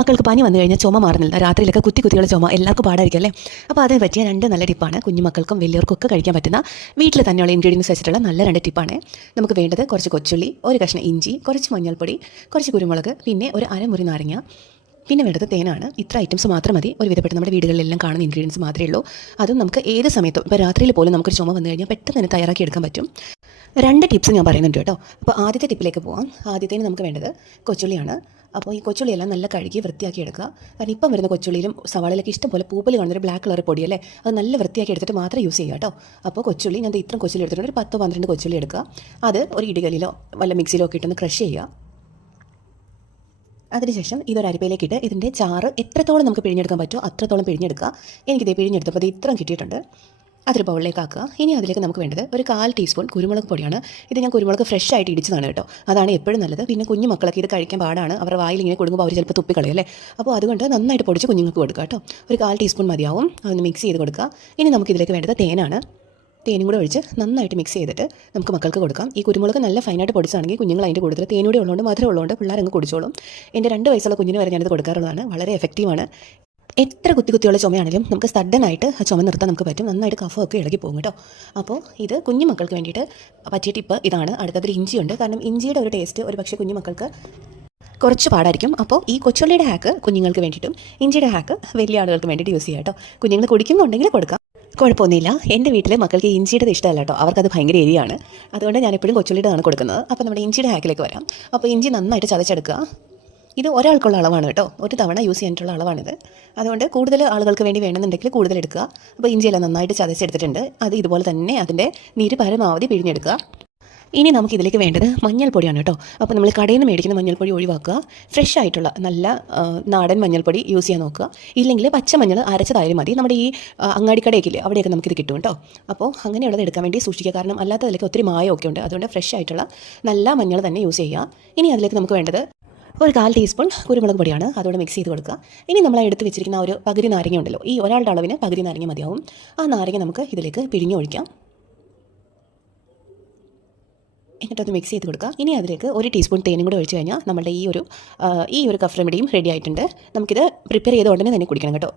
മക്കൾക്ക് പനി വന്നു കഴിഞ്ഞാൽ ചുമ മാറുന്നില്ല. രാത്രിയിലൊക്കെ കുത്തി കുത്തിയുള്ള ചുമ എല്ലാവർക്കും പാടായിരിക്കും അല്ലേ? അപ്പോൾ അതിന് പറ്റിയ രണ്ട് നല്ല ടിപ്പാണ് കുഞ്ഞു മക്കൾക്കും വലിയവർക്കൊക്കെ കഴിക്കാൻ പറ്റുന്ന വീട്ടിൽ തന്നെയുള്ള ഇൻഗ്രീഡിയൻസ് വെച്ചിട്ടുള്ള നല്ല രണ്ട് ടിപ്പാണ്. നമുക്ക് വേണ്ടത് കുറച്ച് കൊച്ചുള്ളി ഒരു കഷ്ണം ഇഞ്ചി കുറച്ച് മഞ്ഞൾപ്പൊടി കുറച്ച് കുരുമുളക് പിന്നെ ഒരു അരമുറി നാരങ്ങ പിന്നെ വേണ്ടത് തേനാണ്. ഇത്ര ഐറ്റംസ് മാത്രം മതി. ഒരു വിധപ്പെട്ട് നമ്മുടെ വീടുകളിലെല്ലാം കാണുന്ന ഇൻഗ്രീഡിയൻസ് മാത്രമേ ഉള്ളൂ. അതും നമുക്ക് ഏത് സമയത്തും ഇപ്പോൾ രാത്രിയിൽ പോലും നമുക്ക് ചുമ വന്നു കഴിഞ്ഞാൽ പെട്ടെന്ന് തന്നെ തയ്യാറാക്കി എടുക്കാൻ പറ്റും. രണ്ട് ടിപ്സ് ഞാൻ പറയുന്നുണ്ട് കേട്ടോ. അപ്പോൾ ആദ്യത്തെ ടിപ്പിലേക്ക് പോകാം ആദ്യത്തേന് നമുക്ക് വേണ്ടത് കൊച്ചുള്ളിയാണ്. അപ്പോൾ ഈ കൊച്ചുള്ളിയെല്ലാം നല്ല കഴുകി വൃത്തിയാക്കി എടുക്കുക. കാരണം ഇപ്പം വരുന്ന കൊച്ചുള്ളിയിലും സവാളയിലൊക്കെ ഇഷ്ടംപോലെ പൂപ്പൽ കാണുന്നൊരു ബ്ലാക്ക് കളർ പൊടിയല്ലേ അത് നല്ല വൃത്തിയാക്കി എടുത്തിട്ട് മാത്രം യൂസ് ചെയ്യുക കേട്ടോ. അപ്പോൾ കൊച്ചുള്ളി ഞാൻ ഇത്രയും കൊച്ചുള്ളി എടുത്തിട്ടുണ്ട്. ഒരു പത്തോ പന്ത്രണ്ട് കൊച്ചുള്ളി എടുക്കുക. അത് ഒരു ഇടികലിലോ വല്ല മിക്സിയിലോ ഒക്കെ ഇട്ടൊന്ന് ക്രഷ് ചെയ്യുക. അതിനുശേഷം ഇതൊരു അരിപ്പയിലേക്ക് ഇട്ട് ഇതിന്റെ ചാറ് എത്രത്തോളം നമുക്ക് പിഴിഞ്ഞെടുക്കാൻ പറ്റുമോ അത്രത്തോളം പിഴിഞ്ഞെടുക്കുക. എനിക്കിതേ പിഴിഞ്ഞെടുത്തപ്പോൾ അത് ഇത്രയും കിട്ടിയിട്ടുണ്ട്. അതൊരു ബൗളിലേക്ക് ആക്കുക. ഇനി അതിലേക്ക് നമുക്ക് വേണ്ടത് ഒരു കാൽ ടീസ്പൂൺ കുരുമുളക് പൊടിയാണ്. ഇത് ഞാൻ കുരുമുളക് ഫ്രഷ് ആയിട്ട് ഇടിച്ചതാണ് കേട്ടോ. അതാണ് എപ്പോഴും നല്ലത്. പിന്നെ കുഞ്ഞു മക്കളൊക്കെ ഇത് കഴിക്കാൻ പാടാണ്. അവരുടെ വായിൽ ഇങ്ങനെ കൊടുക്കുമ്പോൾ അവർ ചിലപ്പോൾ തുപ്പിക്കളയല്ലേ അപ്പോൾ അതുകൊണ്ട് നന്നായിട്ട് പൊടിച്ച് കുഞ്ഞുങ്ങൾക്ക് കൊടുക്കുക കേട്ടോ. ഒരു കാൽ ടീസ്പൂൺ മതിയാവും. അതൊന്ന് മിക്സ് ചെയ്ത് കൊടുക്കുക. ഇനി നമുക്ക് ഇതിലേക്ക് വേണ്ടത് തേനാണ്. തേനും കൂടെ ഒഴിച്ച് നന്നായിട്ട് മിക്സ് ചെയ്തിട്ട് നമുക്ക് മക്കൾക്ക് കൊടുക്കാം. ഈ കുരുമുളക് നല്ല ഫൈനായിട്ട് പൊടിച്ചാണെങ്കിൽ കുഞ്ഞുങ്ങൾ അതിന്റെ കൂടുതൽ തേനൂടെ ഉള്ളതുകൊണ്ട് മധുരം ഉള്ളതുകൊണ്ട് പിള്ളേർ അങ്ങ് കുടിച്ചോളും. എന്റെ രണ്ട് വയസ്സുള്ള കുഞ്ഞിന് വരെ ഞാനത് കൊടുക്കാറുള്ളതാണ്. വളരെ എഫക്റ്റീവാണ് എത്ര കുത്തി കുത്തിയുള്ള ചുമയാണെങ്കിലും നമുക്ക് സഡനായിട്ട് ചുമ നിർത്താൻ നമുക്ക് പറ്റും. നന്നായിട്ട് കഫമൊക്കെ ഇളകി പോകും കേട്ടോ. അപ്പോൾ ഇത് കുഞ്ഞു മക്കൾക്ക് വേണ്ടിയിട്ട് പറ്റിയ ടിപ്പ് ഇതാണ്. അടുത്തതിൽ ഇഞ്ചിയുണ്ട്. കാരണം ഇഞ്ചിയുടെ ഒരു ടേസ്റ്റ് ഒരു പക്ഷേ കുഞ്ഞു മക്കൾക്ക് കുറച്ച് പാടായിരിക്കും. അപ്പോൾ ഈ കൊച്ചുള്ളിയുടെ ഹാക്ക് കുഞ്ഞുങ്ങൾക്ക് വേണ്ടിയിട്ടും ഇഞ്ചിയുടെ ഹാക്ക് വലിയ ആളുകൾക്ക് വേണ്ടിയിട്ട് യൂസ് ചെയ്യാം കേട്ടോ. കുഞ്ഞുങ്ങൾ കുടിക്കുന്നുണ്ടെങ്കിൽ കൊടുക്കാം. കുഴപ്പമൊന്നുമില്ല. എന്റെ വീട്ടിലെ മക്കൾക്ക് ഇഞ്ചിയുടെ ഇഷ്ടമല്ല കേട്ടോ. അവർക്കത് ഭയങ്കര എരിയാണ് അതുകൊണ്ട് ഞാൻ എപ്പോഴും കൊച്ചുള്ളിയുടെയാണ് കൊടുക്കുന്നത്. അപ്പോൾ നമ്മുടെ ഇഞ്ചിയുടെ ഹാക്കിലേക്ക് വരാം. അപ്പോൾ ഇഞ്ചി നന്നായിട്ട് ചതച്ചെടുക്കുക. ഇത് ഒരാൾക്കുള്ള അളവാണ് കേട്ടോ. ഒരു തവണ യൂസ് ചെയ്യാനായിട്ടുള്ള അളവാണിത്. അതുകൊണ്ട് കൂടുതൽ ആളുകൾക്ക് വേണ്ടി വേണമെന്നുണ്ടെങ്കിൽ കൂടുതൽ എടുക്കുക. അപ്പോൾ ഇഞ്ചിയെല്ലാം നന്നായിട്ട് ചതച്ചെടുത്തിട്ടുണ്ട്. അത് ഇതുപോലെ തന്നെ അതിന്റെ നീര് പരമാവധി പിഴിഞ്ഞെടുക്കുക. ഇനി നമുക്ക് ഇതിലേക്ക് വേണ്ടത് മഞ്ഞൾപ്പൊടിയാണ് കേട്ടോ. അപ്പോൾ നമ്മൾ കടയിൽ നിന്ന് മേടിക്കുന്ന മഞ്ഞൾപ്പൊടി ഒഴിവാക്കുക. ഫ്രഷ് ആയിട്ടുള്ള നല്ല നാടൻ മഞ്ഞൾപ്പൊടി യൂസ് ചെയ്യാൻ നോക്കുക. ഇല്ലെങ്കിൽ പച്ച മഞ്ഞൾ അരച്ചതായാലും മതി. നമ്മുടെ ഈ അങ്ങാടിക്കടയൊക്കെ അങ്ങാടിക്കടയൊക്കെ അവിടെയൊക്കെ നമുക്കിത് കിട്ടും കേട്ടോ. അപ്പോൾ അങ്ങനെയുള്ളത് എടുക്കാൻ വേണ്ടി സൂക്ഷിക്കുക. കാരണം അല്ലാത്തതിലേക്ക് ഒത്തിരി മായമൊക്കെ ഉണ്ട്. അതുകൊണ്ട് ഫ്രഷ് ആയിട്ടുള്ള നല്ല മഞ്ഞൾ തന്നെ യൂസ് ചെയ്യുക. ഇനി അതിലേക്ക് നമുക്ക് വേണ്ടത് ഒരു കാൽ ടീസ്പൂൺ കുരുമുളക് പൊടിയാണ് അതോടെ മിക്സ് ചെയ്ത് കൊടുക്കുക. ഇനി നമ്മൾ എടുത്ത് വെച്ചിരിക്കുന്ന ഒരു പകുതി നാരങ്ങ ഉണ്ടല്ലോ ഈ ഒരാളുടെ അളവിന് പകുതി നാരങ്ങ മതിയാവും. ആ നാരങ്ങ നമുക്ക് ഇതിലേക്ക് പിഴിഞ്ഞൊഴിക്കാം എന്നിട്ടൊന്ന് മിക്സ് ചെയ്ത് കൊടുക്കുക. ഇനി അതിലേക്ക് ഒരു ടീസ്പൂൺ തേനും കൂടെ ഒഴിച്ച് കഴിഞ്ഞാൽ നമ്മുടെ ഈ ഒരു ഈ ഒരു കഫ് റെമഡിയും റെഡി ആയിട്ടുണ്ട്. നമുക്കിത് പ്രിപ്പയർ ചെയ്ത ഉടനെ തന്നെ കുടിക്കണം കേട്ടോ.